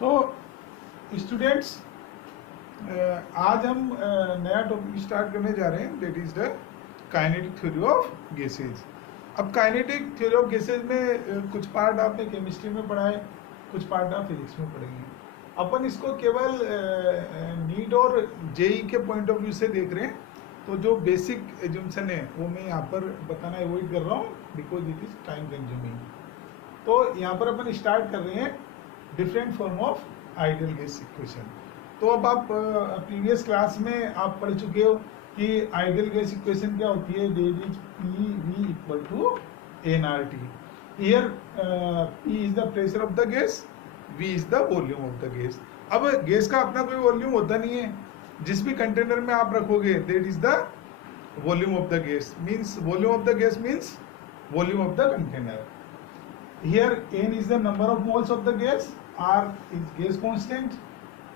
तो स्टूडेंट्स, आज हम नया टॉपिक स्टार्ट करने जा रहे हैं, that is the kinetic theory of gases. अब काइनेटिक थ्योरी ऑफ गैसेज में कुछ पार्ट आपने केमिस्ट्री में पढ़ा है, कुछ पार्ट आप फिजिक्स में पढ़ेंगे। अपन इसको केवल नीट और जेई के पॉइंट ऑफ व्यू से देख रहे हैं, तो जो बेसिक एज्यूम्पशन है वो मैं यहाँ पर बताना अवॉइड कर रहा हूँ because it is time consuming. तो यहाँ पर अपन स्टार्ट कर रहे हैं different form of ideal gas equation. तो अब आप प्रीवियस क्लास में आप पढ़ चुके हो कि आइडियल गैस इक्वेशन क्या होती है, that is P V equal to nRT. Here P is the pressure of the gas, V is the volume of the gas. अब गैस का अपना कोई वॉल्यूम होता नहीं है, जिस भी कंटेनर में आप रखोगे that is the volume of the gas, means volume of the gas means volume of the container. Here n is the number of moles of the gas, R is gas constant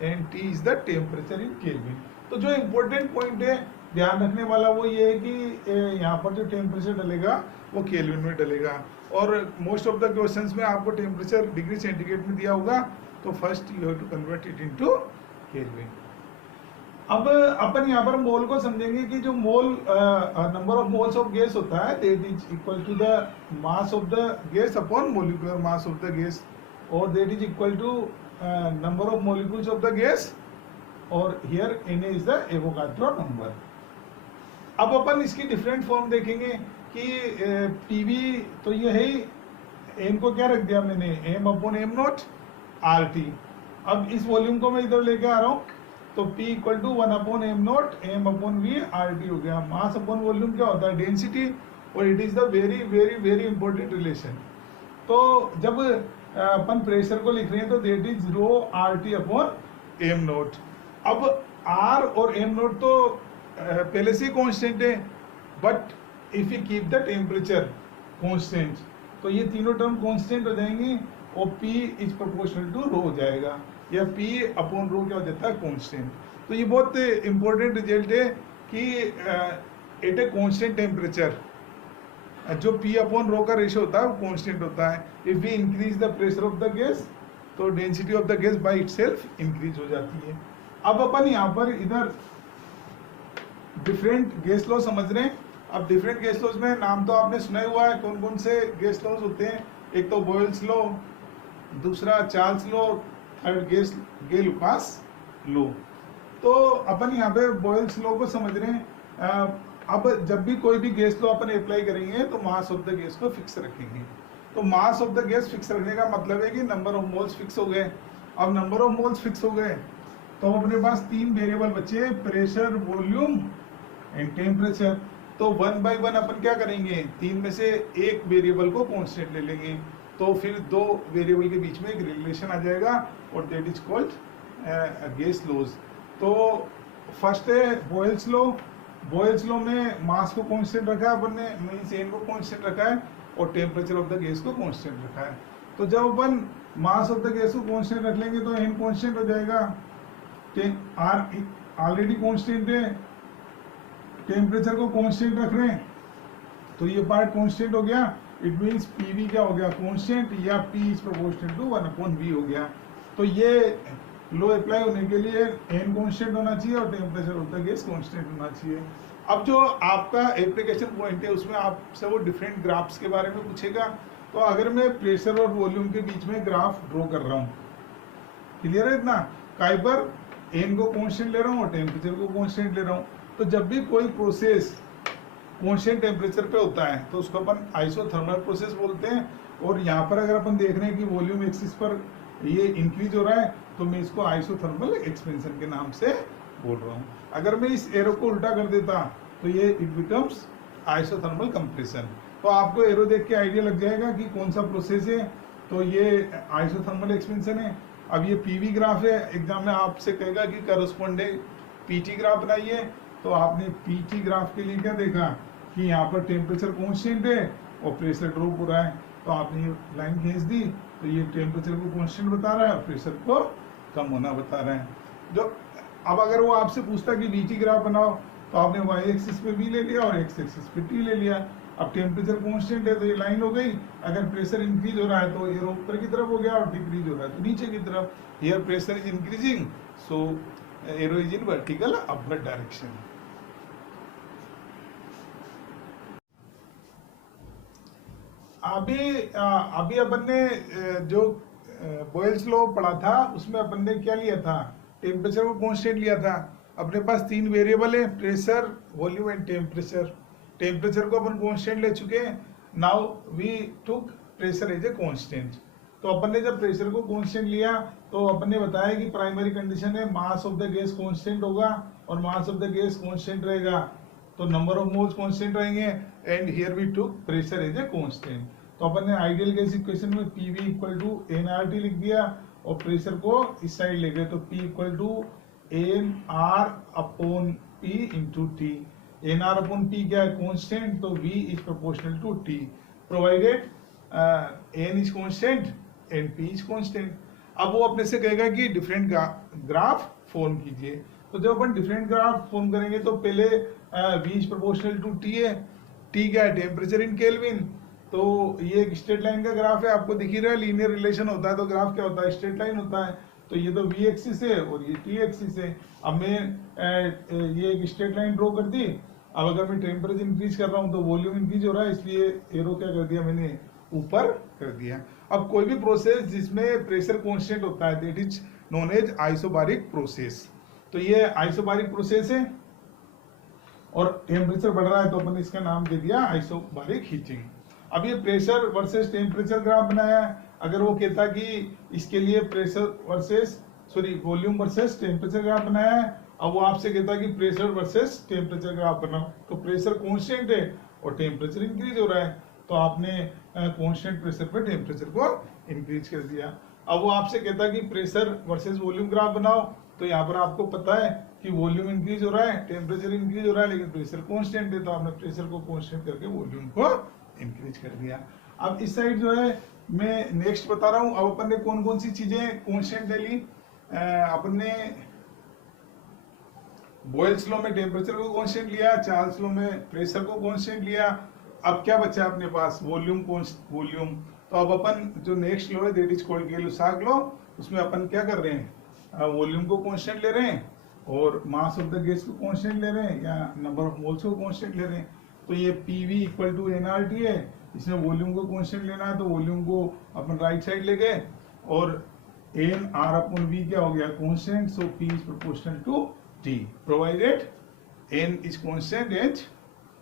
and T is the temperature in Kelvin। तो जो important point है ध्यान रखने वाला वो ये है कि यहाँ पर जो टेम्परेचर डलेगा वो केल्विन में डलेगा, और मोस्ट ऑफ द क्वेश्चंस में आपको टेम्परेचर डिग्री सेंटीग्रेड में दिया होगा, तो first you have to convert it into kelvin. अब अपन यहाँ पर मोल को समझेंगे कि जो mole number of moles of gas होता है that is equal to the mass of the gas upon molecular mass of the gas, और that is equal to number of molecules of the gas, और here Na is the Avogadro number. अब अपन इसकी different form देखेंगे कि PV तो ये है ही, एम को क्या रख दिया मैंने, m upon M naught R T. अब इस वॉल्यूम को मैं इधर लेके आ रहा हूँ, तो P equal to 1 upon M naught m upon V R T हो गया। मास अपॉन वॉल्यूम क्या होता है, डेंसिटी, और it is the very very very important relation. तो जब अपन प्रेशर को लिख रहे हैं तो that is rho R T upon M naught. अब R और एम नॉट तो पहले से ही कॉन्स्टेंट है, but if you keep the temperature constant तो ये तीनों टर्म कॉन्स्टेंट हो जाएंगी, और P is proportional to rho हो जाएगा, या P अपॉन रो क्या हो जाता है, कांस्टेंट। तो ये बहुत इंपॉर्टेंट रिजल्ट है कि एट ए कांस्टेंट टेम्परेचर जो P अपॉन रो का रेशियो होता है वो कांस्टेंट होता है। If we increase the pressure of the gas तो density of the gas by itself increase हो जाती है। अब अपन यहाँ पर इधर डिफरेंट गैस लॉ समझ रहे हैं। अब डिफरेंट गैस लॉज में नाम तो आपने सुना ही हुआ है, कौन कौन से गैस लॉज होते हैं। एक तो बॉयल्स लॉ, दूसरा चार्ल्स लॉ, थर्ड गेल-लुकास लॉ। तो अपन यहाँ पे बॉयल्स लॉ को समझ रहे हैं। अब जब भी कोई भी गैस लॉ अपन अप्लाई करेंगे तो मास ऑफ द गैस को फिक्स रखेंगे। तो मास ऑफ द गैस फिक्स रखने का मतलब है कि नंबर ऑफ मोल्स फिक्स हो गए। अब नंबर ऑफ मोल्स फिक्स हो गए तो अपने पास तीन वेरिएबल बचे, प्रेशर, वॉल्यूम एंड टेम्परेचर। तो 1 बाय 1 अपन क्या करेंगे, तीन में से एक वेरिएबल को कांस्टेंट ले लेंगे, तो फिर दो वेरिएबल के बीच में एक रिलेशन आ जाएगा, और that is called gas laws. तो फर्स्ट है बॉयल्स लॉ। बॉयल्स लॉ में मास को कांस्टेंट रखा है अपन ने, मींस एन को कांस्टेंट रखा है, और टेम्परेचर ऑफ द गैस को कांस्टेंट रखा है। तो जब अपन मास ऑफ द गैस को कांस्टेंट रख लेंगे तो एन कांस्टेंट हो जाएगा, आर ऑलरेडी कांस्टेंट है, टेम्परेचर को कांस्टेंट रख रहे हैं तो ये पार्ट कांस्टेंट हो गया। इट मीन्स पीवी क्या हो गया, कांस्टेंट, या P is proportional to 1 upon V हो गया। तो ये लो अप्लाई होने के लिए n कांस्टेंट होना चाहिए और temperature of the gas constant होना चाहिए। अब जो आपका एप्लीकेशन पॉइंट है उसमें आपसे वो डिफरेंट ग्राफ्स के बारे में पूछेगा। तो अगर मैं प्रेशर और वॉल्यूम के बीच में ग्राफ ड्रॉ कर रहा हूँ, क्लियर है इतना, काई पर n को कांस्टेंट ले रहा हूँ और टेम्परेचर को कांस्टेंट ले रहा हूँ। तो जब भी कोई प्रोसेस कांस्टेंट टेम्परेचर पे होता है तो उसको अपन आइसोथर्मल प्रोसेस बोलते हैं। और यहाँ पर अगर अपन देख रहे हैं कि वॉल्यूम एक्सिस पर ये इंक्रीज हो रहा है तो मैं इसको आइसोथर्मल एक्सपेंशन के नाम से बोल रहा हूँ। अगर मैं इस एरो को उल्टा कर देता तो ये इट बिकम्स आइसोथर्मल कंप्रेशन। तो आपको एरो देख के आइडिया लग जाएगा कि कौन सा प्रोसेस है। तो ये आइसोथर्मल एक्सपेंशन है। अब ये पीवी ग्राफ है, एग्जाम में आपसे कहेगा कि करस्पॉन्डिंग पीटी ग्राफ बनाइए। तो आपने पीटी ग्राफ के लिए क्या देखा कि यहाँ पर टेम्परेचर कांस्टेंट है और प्रेशर ड्रॉप हो रहा है, तो आपने ये लाइन खींच दी तो ये टेम्परेचर को कांस्टेंट बता रहा है और प्रेशर को कम होना बता रहा है। जो अब अगर वो आपसे पूछता कि वीटी ग्राफ बनाओ तो आपने वाई एक्सिस पे वी ले लिया और एक्स एक्सिस पे टी ले लिया। अब टेम्परेचर कांस्टेंट है तो ये लाइन हो गई, अगर प्रेशर इंक्रीज हो रहा है तो एरो ऊपर की तरफ हो गया और डिक्रीज हो रहा है तो नीचे की तरफ। Here pressure is increasing so arrow is in vertical upward direction. अभी अपन ने जो बॉयल्स लॉ पढ़ा था उसमें अपन ने क्या लिया था, टेम्परेचर को कांस्टेंट लिया था। अपने पास तीन वेरिएबल है, pressure, volume and temperature. Temperature को अपन कांस्टेंट ले चुके हैं, now we took pressure as a constant. तो अपन ने जब प्रेशर को कांस्टेंट लिया तो अपन ने बताया कि प्राइमरी कंडीशन है mass of the gas constant होगा, और mass of the gas constant रहेगा तो नंबर ऑफ मोल्स कांस्टेंट रहेंगे, and here we took pressure as a constant. तो अपन ने आइडियल गैस इक्वेशन में पीवी इक्वल टू एनआरटी लिख दिया और प्रेशर को इस साइड ले गए तो P equal to n R upon P into T. N R upon P क्या है, कांस्टेंट, तो V is proportional to T provided n is constant and P is constant. अब वो अपने से कहेगा कि डिफरेंट ग्राफ फॉर्म कीजिए। तो जब अपन डिफरेंट ग्राफ फॉर्म करेंगे तो पहले V is proportional to T है, टी क्या है, टेम्परेचर इन केल्विन। तो ये एक स्ट्रेट लाइन का ग्राफ है, आपको दिख ही रहा है, लीनियर रिलेशन होता है तो ग्राफ क्या होता है, स्ट्रेट लाइन होता है। तो ये तो वी एक्सिस है और ये टी एक्सिस है। अब मैं ये एक स्ट्रेट लाइन ड्रॉ कर दी। अब अगर मैं टेम्परेचर इंक्रीज कर रहा हूँ तो वॉल्यूम इंक्रीज हो रहा है, इसलिए एरो क्या कर दिया मैंने, ऊपर कर दिया। अब कोई भी प्रोसेस जिसमें प्रेशर कांस्टेंट होता है that is known as isobaric process. तो ये आइसोबारिक प्रोसेस है और टेम्परेचर बढ़ रहा है तो अपन इसका नाम दे दिया आइसोबारिक हीटिंग। अब ये प्रेशर वर्सेस टेम्परेचर ग्राफ बनाया है। अगर वो कहता कि इसके लिए pressure versus volume versus temperature graph बनाया है, अब वो आपसे कहता कि प्रेशर वर्सेस टेम्परेचर ग्राफ बनाओ, तो प्रेशर कांस्टेंट है और टेम्परेचर इंक्रीज हो रहा है तो आपने कांस्टेंट प्रेशर पे टेम्परेचर को इंक्रीज कर दिया। अब वो आपसे कहता कि प्रेशर वर्सेस वॉल्यूम ग्राफ बनाओ, तो यहाँ पर आपको पता है कि वॉल्यूम इंक्रीज हो रहा है, टेम्परेचर इंक्रीज हो रहा है, लेकिन प्रेशर कांस्टेंट है तो आपने प्रेशर को कांस्टेंट करके वॉल्यूम को इंक्रीज कर दिया। अब इस साइड जो है मैं नेक्स्ट बता रहा हूँ। अब अपन ने कौन कौन सी चीजें कांस्टेंट ले ली, अपन ने बॉयल्स लॉ में टेम्परेचर को कांस्टेंट लिया, चार्ल्स लॉ में प्रेशर को कांस्टेंट लिया। अब क्या बचा अपने पास, वॉल्यूम। तो अब अपन जो नेक्स्ट लॉ है दैट इज कॉल्ड गै-लुसाक लॉ, उसमें अपन क्या कर रहे हैं, वॉल्यूम को कांस्टेंट ले रहे हैं और मास ऑफ द गैस को कांस्टेंट ले रहे हैं या नंबर ऑफ मोल्स को कांस्टेंट ले रहे हैं। तो ये पीवी इक्वल टू एनआरटी है, इसमें वॉल्यूम को कांस्टेंट लेना है तो वॉल्यूम को अपन राइट साइड ले गए और एन आर अपॉन वी क्या हो गया, constant, so P is proportional to T provided n is constant and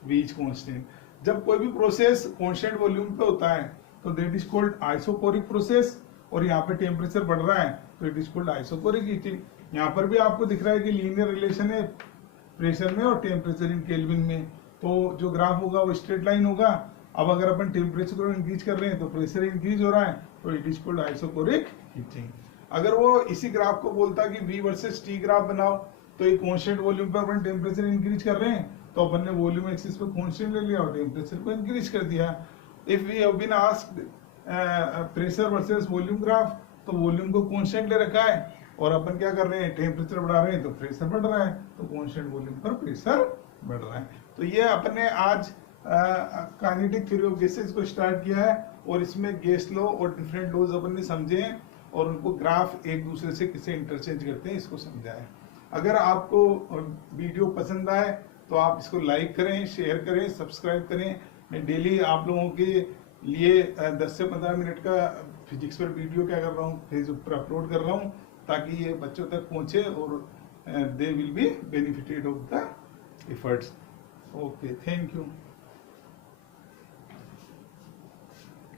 V is constant. जब कोई भी प्रोसेस कांस्टेंट वॉल्यूम पे होता है तो that is called isochoric process, और यहाँ पे टेम्परेचर बढ़ रहा है तो it is called isochoric heating. यहाँ पर भी आपको दिख रहा है कि लीनियर रिलेशन है प्रेशर में और टेम्परेचर इन केल्विन में, तो जो ग्राफ होगा वो स्ट्रेट लाइन होगा। अब अगर अपन टेम्परेचर को इंक्रीज कर रहे हैं तो प्रेशर इंक्रीज हो रहा है तो it is called isochoric heating. अगर वो इसी ग्राफ को बोलता कि V वर्सेस T ग्राफ बनाओ, तो एक कांस्टेंट वॉल्यूम पर अपन टेम्परेचर इंक्रीज कर रहे हैं तो अपन ने वॉल्यूम एक्सिस पे कांस्टेंट ले लिया और टेम्परेचर को इंक्रीज कर दिया। If we have been asked pressure versus volume graph, तो वॉल्यूम को कांस्टेंट ले रखा है और अपन क्या कर रहे हैं, टेम्परेचर बढ़ा रहे हैं तो प्रेशर बढ़ रहा है, तो कांस्टेंट वॉल्यूम पर प्रेशर बढ़ रहा है। तो ये अपन ने आज काइनेटिक थ्योरी ऑफ गैसेस को स्टार्ट किया है और इसमें गैस लॉ और डिफरेंट लॉज अपन ने समझे हैं और उनको ग्राफ एक दूसरे से किसे इंटरचेंज करते हैं इसको समझा है। अगर आपको वीडियो पसंद आए तो आप इसको लाइक करें, शेयर करें, सब्सक्राइब करें। मैं डेली आप लोगों के लिए 10 से 15 मिनट का फिजिक्स पर वीडियो क्या कर रहा हूँ, फेसबुक पर अपलोड कर रहा हूँ ताकि ये बच्चों तक पहुँचे और they will be benefited of the efforts. Okay, thank you.